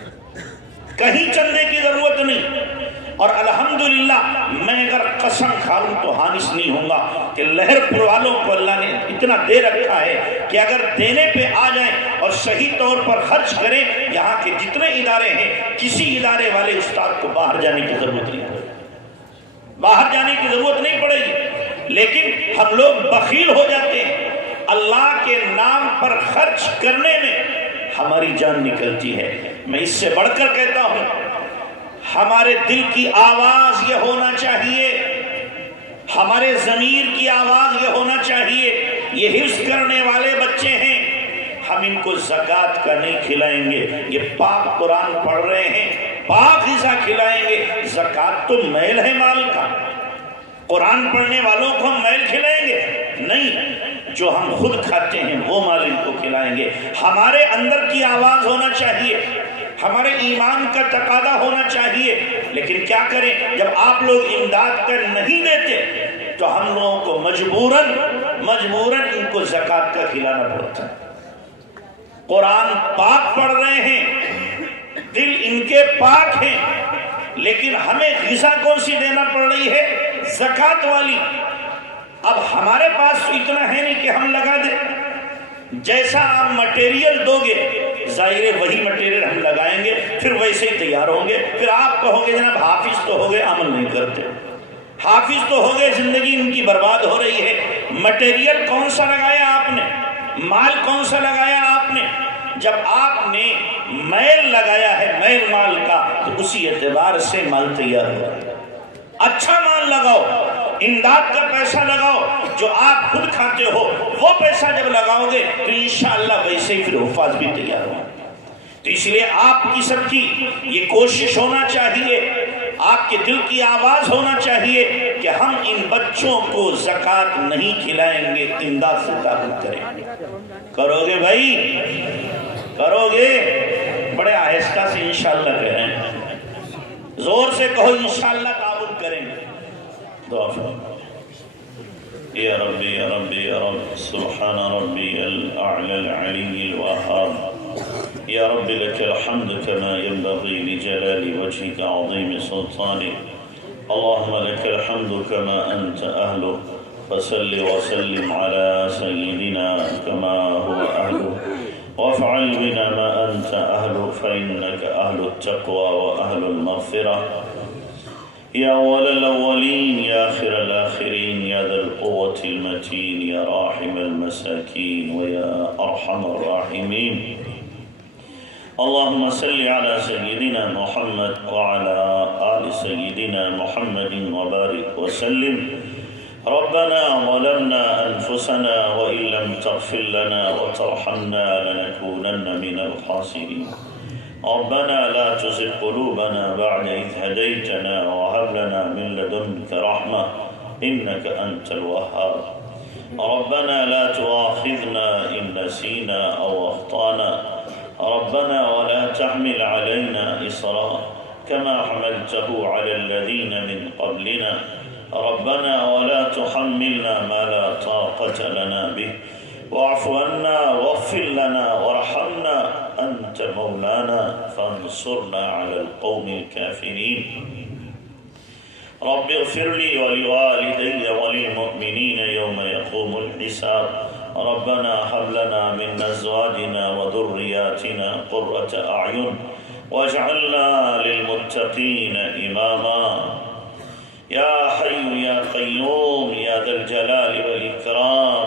کہیں چندے کی ضرورت نہیں۔ اور الحمدللہ میں اگر قسم کھا لوں تو حانث نہیں ہوں گا کہ لہر پور والوں کو اللہ نے اتنا دے رکھا ہے کہ اگر دینے پہ آ جائیں اور صحیح طور پر خرچ کریں، یہاں کے جتنے ادارے ہیں کسی ادارے والے استاد کو باہر جانے کی ضرورت نہیں پڑے گی، باہر جانے کی ضرورت نہیں پڑے گی۔ لیکن ہم لوگ بخیل ہو جاتے ہیں، اللہ کے نام پر خرچ کرنے میں ہماری جان نکلتی ہے۔ میں اس سے بڑھ کر کہتا ہوں، ہمارے دل کی آواز یہ ہونا چاہیے، ہمارے ضمیر کی آواز یہ ہونا چاہیے، یہ حفظ کرنے والے بچے ہیں، ہم ان کو زکوٰۃ کا نہیں کھلائیں گے۔ یہ پاک قرآن پڑھ رہے ہیں، پاک غذا کھلائیں گے۔ زکوٰۃ تو میل ہے مال کا، قرآن پڑھنے والوں کو ہم میل کھلائیں گے نہیں، جو ہم خود کھاتے ہیں وہ مال ان کو کھلائیں گے۔ ہمارے اندر کی آواز ہونا چاہیے، ہمارے ایمان کا تقاضا ہونا چاہیے۔ لیکن کیا کریں، جب آپ لوگ امداد کر نہیں دیتے تو ہم لوگوں کو مجبوراً ان کو زکوٰۃ کا کھلانا پڑتا ہے۔ قرآن پاک پڑھ رہے ہیں، دل ان کے پاک ہیں، لیکن ہمیں غذا کون سی دینا پڑ رہی ہے؟ زکوٰۃ والی۔ اب ہمارے پاس تو اتنا ہے نہیں کہ ہم لگا دیں، جیسا آپ مٹیریل دو گے ظاہر ہے وہی مٹیریل ہم لگائیں گے، پھر ویسے ہی تیار ہوں گے۔ پھر آپ کہو گے جناب حافظ تو ہو گئے، عمل نہیں کرتے۔ حافظ تو ہو گئے، زندگی ان کی برباد ہو رہی ہے۔ مٹیریل کون سا لگایا آپ نے؟ مال کون سا لگایا آپ نے؟ جب آپ نے میل لگایا ہے میل مال کا، تو اسی اعتبار سے مال تیار ہو رہا ہے۔ اچھا مال لگاؤ، امداد کا پیسہ لگاؤ، جو آپ خود کھاتے ہو وہ پیسہ جب لگاؤ گے تو انشاءاللہ ویسے ہی پھر حفاظ بھی تیار ہو۔ تو اس لیے آپ کی سب کی یہ کوشش ہونا چاہیے، آپ کے دل کی آواز ہونا چاہیے کہ ہم ان بچوں کو زکوٰۃ نہیں کھلائیں گے، امداد سے تعلق کریں گے۔ کرو گے بھائی؟ کرو گے؟ بڑے آہستہ سے انشاءاللہ کہیں، زور سے کہو انشاءاللہ تعاون کریں گے۔ دعا فرمائیں۔ یا ربی یا ربی یا رب، سبحان ربی الاعلی العلی الوہاب، یا رب لک الحمد کما ينبغی لجلال وجهک عظیم سلطانک، اللہم لک الحمد کما انت اہلہ، فصل وسلم على سیدنا کما هو اہلہ، وافعل بنا ما انت اہلہ، فإنک اہل التقوى واہل المغفرہ، یا اول الاولین یا آخر الاخرین، یا ذا القوة المتین، یا راحم المساکین ویا ارحم الراحمین۔ اللهم صل على سيدنا محمد وعلى آل سيدنا محمد وبارك وسلم۔ ربنا ظلمنا أنفسنا وإن لم تغفر لنا وترحمنا لنكونن من الخاسرين۔ ربنا لا تزغ قلوبنا بعد إذ هديتنا وهب لنا من لدنك رحمة إنك أنت الوهاب۔ ربنا لا تؤاخذنا إن نسينا أو أخطأنا، ربنا ولا تحمل علينا إصرا كما حملته على الذين من قبلنا، ربنا ولا تحملنا ما لا طاقة لنا به، واعف عنا واغفر لنا وارحمنا أنت مولانا فانصرنا على القوم الكافرين۔ رب اغفر لي ولوالدي وللمؤمنين يوم يقوم الحساب، ربنا هب لنا من أزواجنا وذرياتنا قرة أعين واجعلنا للمتقين إماما، يا حي يا قيوم يا ذا الجلال والإكرام،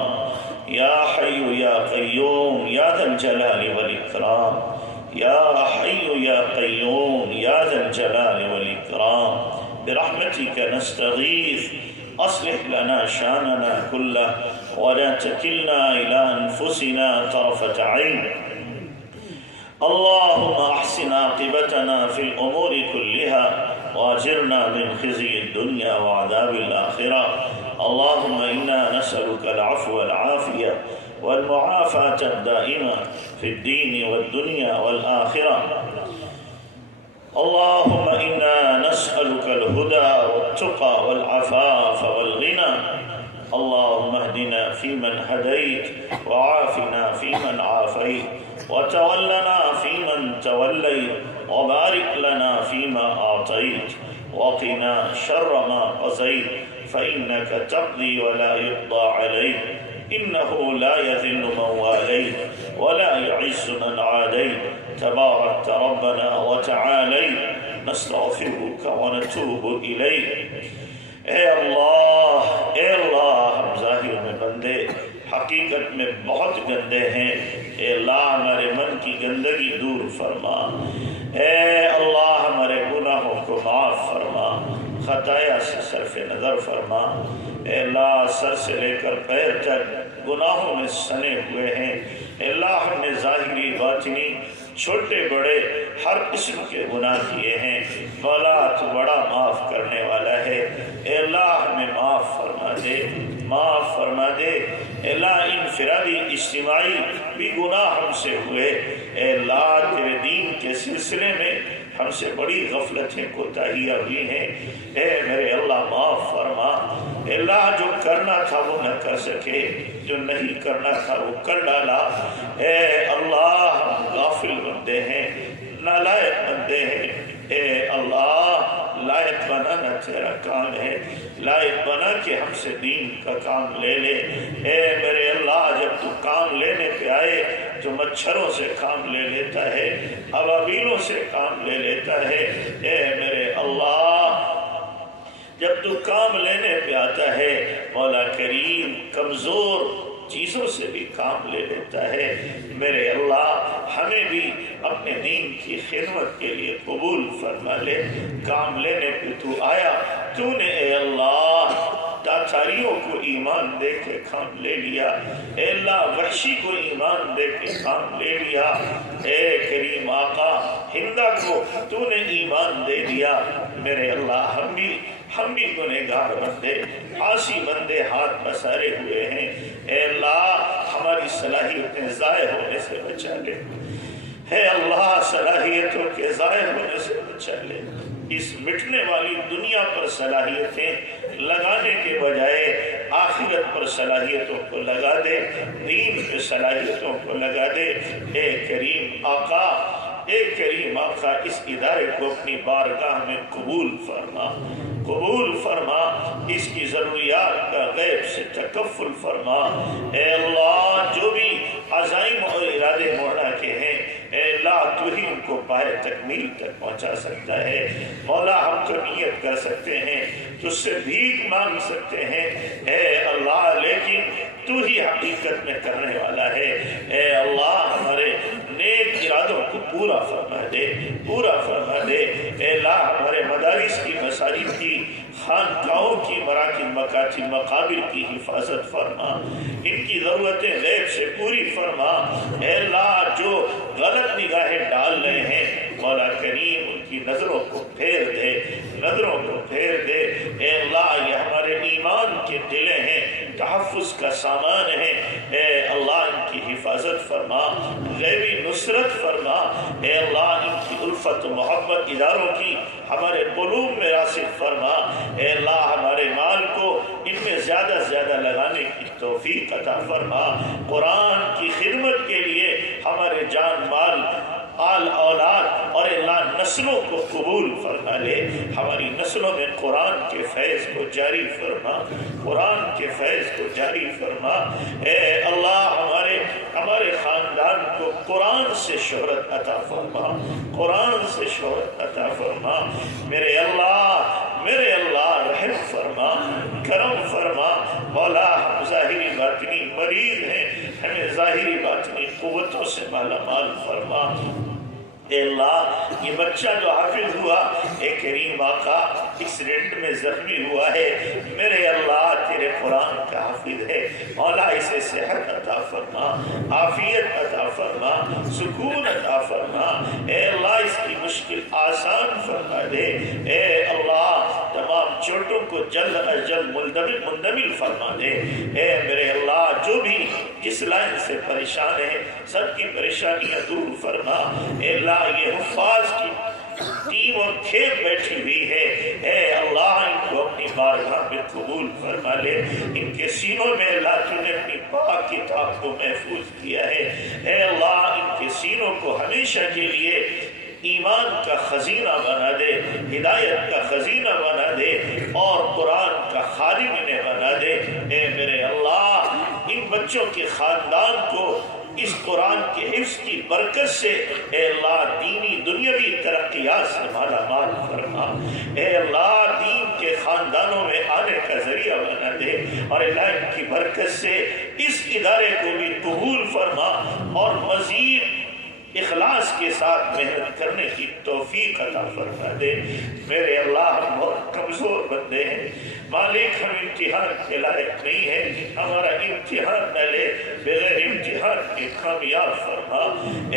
يا حي يا قيوم يا ذا الجلال والإكرام، يا حي يا قيوم يا ذا الجلال والإكرام، برحمتك نستغيث، أصلح لنا شأننا كله ولا تكلنا إلى أنفسنا طرفة عين، اللهم أحسن عاقبتنا في الأمور كلها وأجرنا من خزي الدنيا وعذاب الآخرة، اللهم إنا نسألك العفو والعافية والمعافاة الدائمة في الدين والدنيا والآخرة، اللهم إنا نسألك الهدى والتقى والعفاف والغنى، اللهم اهدنا فيمن هديت وعافنا فيمن عافيت وتولنا فيمن توليت وبارك لنا فيما أعطيت وقنا شر ما قضيت، فإنك تقضي ولا يقضى عليك، إنه لا يذل من واليت ولا يعز من عاديت، تباركت ربنا وتعاليت، نستغفرك ونتوب إليك۔ اے اللہ ہم ظاہر میں بندے حقیقت میں بہت گندے ہیں، اے اللہ ہمارے من کی گندگی دور فرما، اے اللہ ہمارے گناہوں کو معاف فرما، خطایا سے صرف نظر فرما، اے اللہ سر سے لے کر پیر تک گناہوں میں سنے ہوئے ہیں، اے اللہ ہم نے ظاہری باطنی چھوٹے بڑے ہر قسم کے گناہ کیے ہیں، مولا تو بڑا معاف کرنے والا ہے، اے اللہ ہمیں معاف فرما دے، معاف فرما دے، اے اللہ انفرادی اجتماعی بھی گناہ ہم سے ہوئے، اے اللہ تیرے دین کے سلسلے میں ہم سے بڑی غفلتیں کوتاہیاں ہوئی ہیں، اے میرے اللہ معاف فرما، اے اللہ جو کرنا تھا وہ نہ کر سکے، جو نہیں کرنا تھا وہ کر ڈالا، اے اللہ ہم غافل بندے ہیں، نالائق بندے ہیں، اے اللہ لائق بنانا تیرا کام ہے، لائق بنا کہ ہم سے دین کا کام لے لے، اے میرے اللہ جب تو کام لینے پہ آئے تو مچھروں سے کام لے لیتا ہے، ابابیلوں سے کام لے لیتا ہے، اے میرے اللہ جب تو کام لینے پہ آتا ہے مولا کریم کمزور چیزوں سے بھی کام لے لیتا ہے۔ میرے اللہ ہمیں بھی اپنے دین کی خدمت کے لیے قبول فرما لے۔ کام لینے پہ تو آیا، تو نے اے اللہ تاتاریوں کو ایمان دے کے کام لے لیا، اے اللہ وحشی کو ایمان دے کے کام لے لیا، اے کریم آقا ہندا کو تو نے ایمان دے دیا۔ میرے اللہ ہم بھی گنہگار بندے، عاصی بندے ہاتھ پسارے ہوئے ہیں، اے اللہ ہماری صلاحیتیں ضائع ہونے سے بچا لے، اے اللہ صلاحیتوں کے ضائع ہونے سے بچا لے۔ اس مٹنے والی دنیا پر صلاحیتیں لگانے کے بجائے آخرت پر صلاحیتوں کو لگا دے، دین پہ صلاحیتوں کو لگا دے۔ اے کریم آقا، اے کریم آقا اس ادارے کو اپنی بارگاہ میں قبول فرما، قبول فرما، اس کی ضروریات کا غیب سے تکفل فرما۔ اے اللہ جو بھی عزائم اور ارادے مولا کے ہیں، اے اللہ تو ہی ان کو پائے تکمیل تک پہنچا سکتا ہے۔ مولا ہم تو نیت کر سکتے ہیں، تجھ سے بھیک مانگ سکتے ہیں اے اللہ، لیکن تو ہی حقیقت میں کرنے والا ہے۔ اے اللہ ہمارے نیک ارادوں کو پورا فرما دے، پورا فرما دے۔ اے اللہ ہمارے مدارس کی، مساجد کی، خانقاہوں کی، مراکز، مکاتب، مقابر کی حفاظت فرما، ان کی ضرورتیں غیب سے پوری فرما۔ اے اللہ جو غلط نگاہیں ڈال رہے ہیں مولا کریم ان کی نظروں کو پھیر دے، نظروں کو پھیر دے۔ اے اللہ یہ ہمارے ایمان کے دلیں ہیں، تحفظ کا سامان ہے، اے اللہ ان کی حفاظت فرما، غیبی نصرت فرما۔ اے اللہ ان کی الفت و محبت اداروں کی ہمارے قلوب میں راسخ فرما۔ اے اللہ ہمارے مال کو ان میں زیادہ سے زیادہ لگانے کی توفیق عطا فرما۔ قرآن کی خدمت کے لیے ہمارے جان مال، آل اولاد اور اللہ نسلوں کو قبول فرما لے۔ ہماری نسلوں میں قرآن کے فیض کو جاری فرما، قرآن کے فیض کو جاری فرما۔ اے اللہ ہمارے خاندان کو قرآن سے شہرت عطا فرما، قرآن سے شہرت عطا فرما۔ میرے اللہ رحم فرما، کرم فرما۔ مولا ہم ظاہری باطنی مریض ہیں، ہمیں ظاہری باطنی قوتوں سے مالا مال فرما۔ اے اللہ یہ بچہ جو حافظ ہوا، اے کریم آقا ایکسیڈنٹ میں زخمی ہوا ہے، میرے اللہ تیرے قرآن کا حافظ ہے، مولا اسے صحت عطا فرما، عافیت عطا فرما، سکون عطا فرما۔ اے اللہ اس کی مشکل آسان فرما دے۔ اے اللہ تمام چوٹوں کو جلد از جلد مندمل فرما دے۔ اے میرے اللہ جو بھی جس لائن سے پریشان ہے سب کی پریشانیاں دور فرما۔ اے اللہ یہ حفاظ کی ٹیم اور کھیت بیٹھی ہوئی ہے، اے اللہ ان کو اپنی بارگاہ میں قبول فرما لے۔ ان کے سینوں میں اللہ تو نے اپنی پاک کتاب کو محفوظ کیا ہے، اے اللہ ان کے سینوں کو ہمیشہ کے لیے ایمان کا خزینہ بنا دے، ہدایت کا خزینہ بنا دے اور قرآن کا خادم انہیں بنا دے۔ اے میرے اللہ ان بچوں کے خاندان کو اس قرآن کے حفظ کی برکت سے اے اللہ دینی دنیاوی ترقیات سے مالا مال فرما۔ اے اللہ دین کے خاندانوں میں آنے کا ذریعہ بنا دے اور اللہ ان کی برکت سے اس ادارے کو بھی قبول فرما اور مزید اخلاص کے ساتھ محنت کرنے کی توفیق عطا فرما دے۔ میرے اللہ ہم بہت کمزور بندے ہیں، مالک ہم امتحان کے لائق نہیں ہیں، ہمارا امتحان نہ لے، بغیر امتحان کے کامیاب فرما۔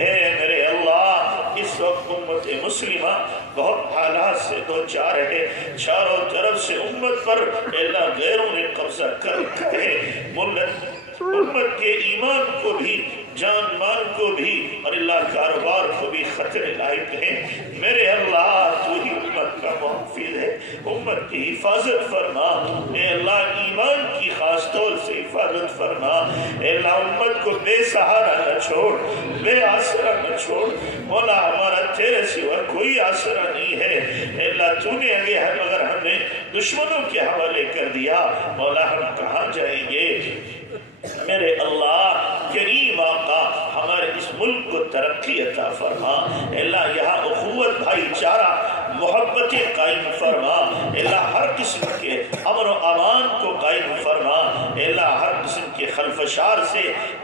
اے میرے اللہ اس وقت امت مسلمہ بہت حالات سے دو چار ہے، چاروں طرف سے امت پر اللہ غیروں نے قبضہ کر رکھا ہے، امت کے ایمان کو بھی، جان مال کو بھی اور اللہ کاروبار کو بھی خطرے لائق ہیں۔ میرے اللہ تو ہی امت کا محافظ ہے، امت کی حفاظت فرما۔ اے اللہ ایمان کی خاص طور سے حفاظت فرما۔ اے اللہ امت کو بے سہارا نہ چھوڑ، بے آسرا نہ چھوڑ۔ مولا ہمارا تیرے سوا کوئی آسرا نہیں ہے۔ اے اللہ تو نے اگر ہمیں دشمنوں کے حوالے کر دیا، مولا ہم کہاں جائیں گے؟ میرے اللہ کریم آقا ہمارے اس ملک کو ترقی عطا فرما۔ اللہ یہاں اخوت بھائی چارہ محبتیں قائم فرما، اللہ ہر قسم کے امن و امان کو قائم فرما، اللہ ہر قسم کے خلفشار سے،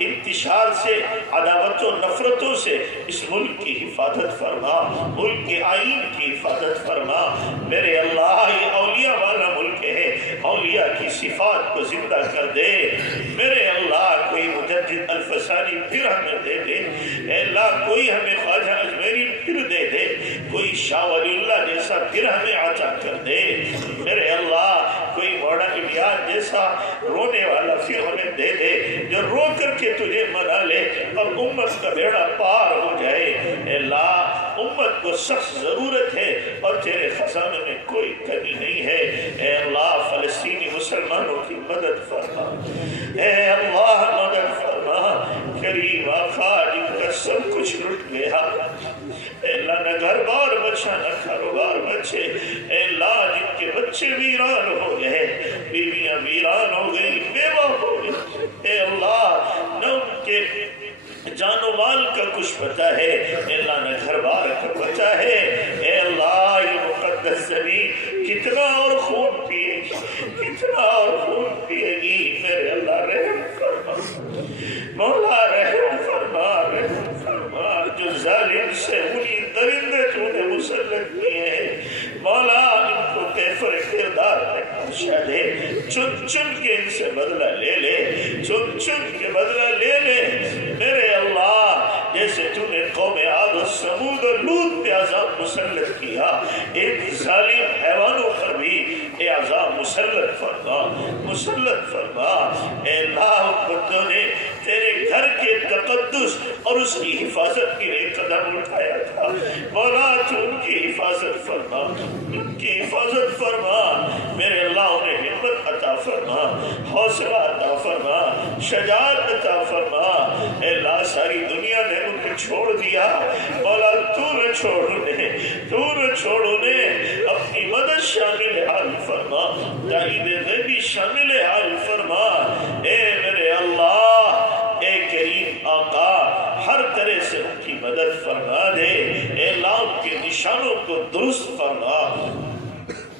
انتشار سے، عداوت و نفرتوں سے اس ملک کی حفاظت فرما، ملک کے آئین کی حفاظت فرما۔ میرے اللہ یہ اولیاء والا ملک ہے، اولیاء کی صفات کو زندہ کر دے۔ میرے اللہ کوئی مجدد الفسانی پھر ہمیں دے دے، اے اللہ کوئی ہمیں خواجہ اجمیری پھر دے دے، کوئی شاہ ولی اللہ جیسا پھر ہمیں عطا کر دے۔ میرے اللہ کوئی مولانا الیاس جیسا رونے والا پھر ہمیں دے دے، جو رو کر کے تجھے منا لے اور امت کا بیڑا پار ہو جائے۔ اے اللہ امت کو سخت ضرورت ہے اور تیرے خزانے میں کوئی کمی نہیں ہے۔ اے اللہ فلسطینی مسلمانوں کی مدد فرما، اے اللہ مدد فرما۔ کریم آقا جن کا سب کچھ لٹ گیا، اے اللہ نہ گھر بار بچا نہ کاروبار بچے، اے اللہ جن کے بچے ویران ہو گئے، بیویاں ویران ہو گئی، بیوہ ہو گئی، اے اللہ نہ ان کے جان و مال کا کچھ پتہ ہے، اے اللہ نہ گھر بار کا پتہ ہے۔ اے اللہ یہ مقدس زمین کتنا اور خون پیے گی، کتنا اور خون پیے گی۔ میرے اللہ رحم فرما، مولا رحم فرما، رحم فرما۔ جو ظالم سے انہی درندے تو نے مسلط کیے ہیں، مولا ان کو کیفر کردار میں پہنچا دے، چن چن کے ان سے بدلہ لے لے، چن چن کے بدلہ لے لے۔ میرے اللہ جیسے تو نے قوم عاد و ثمود اور لوط پہ عذاب مسلط کیا، ایک ظالم حیوانوں پر بھی اے عذاب مسلط فرما، مسلط فرما۔ اے اللہ بندوں نے تیرے گھر کے تقدس اور اس کی حفاظت کے لیے قدم اٹھایا تھا، مولا تو ان کی حفاظت فرما، ان کی حفاظت فرما۔ میرے اللہ انہیں ہمت عطا فرما، حوصلہ عطا فرما، شجاعت عطا فرما۔ اے اللہ ساری دنیا نے انہیں چھوڑ دیا، مولا تو نہ چھوڑ انہیں، تو نہ چھوڑ انہیں، اپنی مدد شامل حال فرما، تائید غیبی شامل حال فرما۔ اے میرے اللہ اے کریم آقا ہر طرح سے ان کی مدد فرما دے، اے اللہ ان کے نشانوں کو درست فرما۔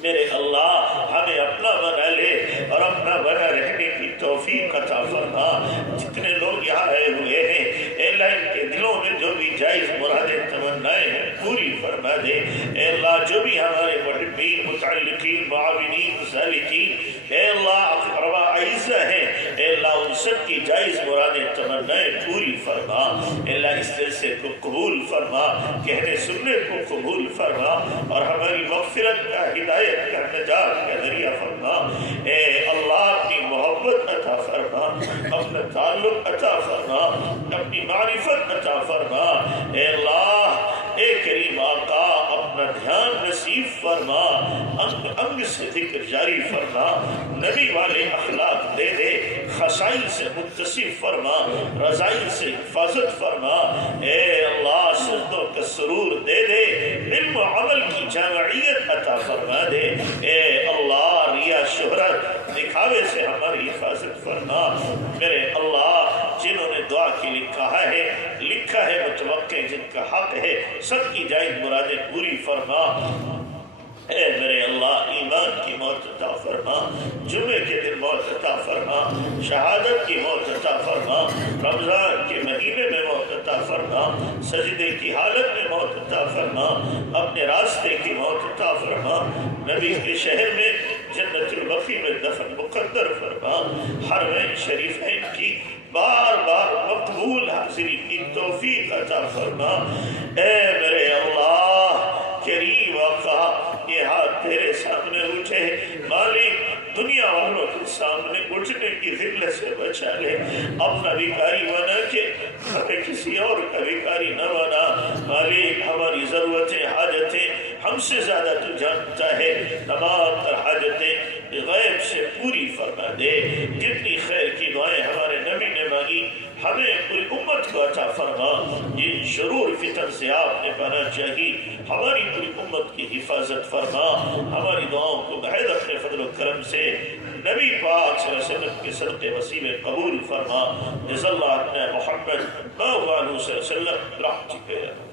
میرے اللہ ہمیں اپنا بنا لے اور اپنا بنا رہنے کی توفیق عطا فرما۔ جتنے لوگ یہاں آئے ہوئے ہیں اے اللہ ان کے دلوں میں جو بھی جائز مرادیں تمنائیں ہیں پوری فرما دے۔ اے اللہ جو بھی ہمارے محبین متعلقین معاونین سالکین اے اللہ اقربا اعزہ ہیں، اے اللہ ان سب کی جائز مرادیں تمنائیں پوری فرما۔ اے اللہ اس جلسے کو قبول فرما، کہنے سننے کو قبول فرما اور ہماری مغفرت کا ہدایت کا نجات کا ذریعہ فرما۔ اے اللہ اپنی محبت عطا فرما، اپنا تعلق عطا فرما، اپنی معرفت عطا فرما۔ اے اللہ اے کریم آقا اپنا دھیان نصیب فرما، انگ انگ سے ذکر جاری فرما، نبی والے اخلاق دے دے، خسائل سے متصف فرما، رضائل سے حفاظت فرما۔ اے اللہ سجدوں کا سرور دے دے، علم و عمل کی جامعیت عطا فرما دے۔ اے اللہ ریا شہرت دکھاوے سے ہماری حفاظت فرما۔ میرے اللہ جنہوں نے دعا کے لیے کہا ہے لکھا ہے متوقع جن کا حق ہے سب کی جائز مرادیں پوری فرما۔ اے میرے اللہ ایمان کی موت عطا فرما، جمعے کے دن موت عطا فرما، شہادت کی موت عطا فرما، رمضان کے مہینے میں موت عطا فرما، سجدے کی حالت میں موت عطا فرما، اپنے راستے کی موت عطا فرما، نبی کے شہر میں جنت البقیع میں دفن مقدر فرما، حرمین شریفین کی بار بار مقبول حاضری کی توفیق عطا فرما۔ اے میرے اللہ کریم آقا یہ ہاتھ تیرے سامنے اٹھے، مالک دنیا والوں کے سامنے اٹھنے کی ذلت سے بچا لے، اپنا بھکاری بنا کے ہمیں کسی اور کا بھکاری نہ بنا۔ مالک ہماری ضرورتیں حاجتیں ہم سے زیادہ تو جانتا ہے، تمام تر حاجتیں غیب سے پوری فرما دے۔ جتنی خیر کی دعائیں ہمارے نبی نے مانگی ہمیں پوری امت کو عطا فرما، جن شرور فتن سے آپ نے پناہ چاہی ہماری پوری امت کی حفاظت فرما، ہماری دعاؤں کو محض اپنے فضل و کرم سے نبی پاک صلی اللہ علیہ وسلم کے صدقے وسیلے قبول فرما۔ جزا اللہ عنہ محمد صلی اللہ علیہ وسلم رحمتک۔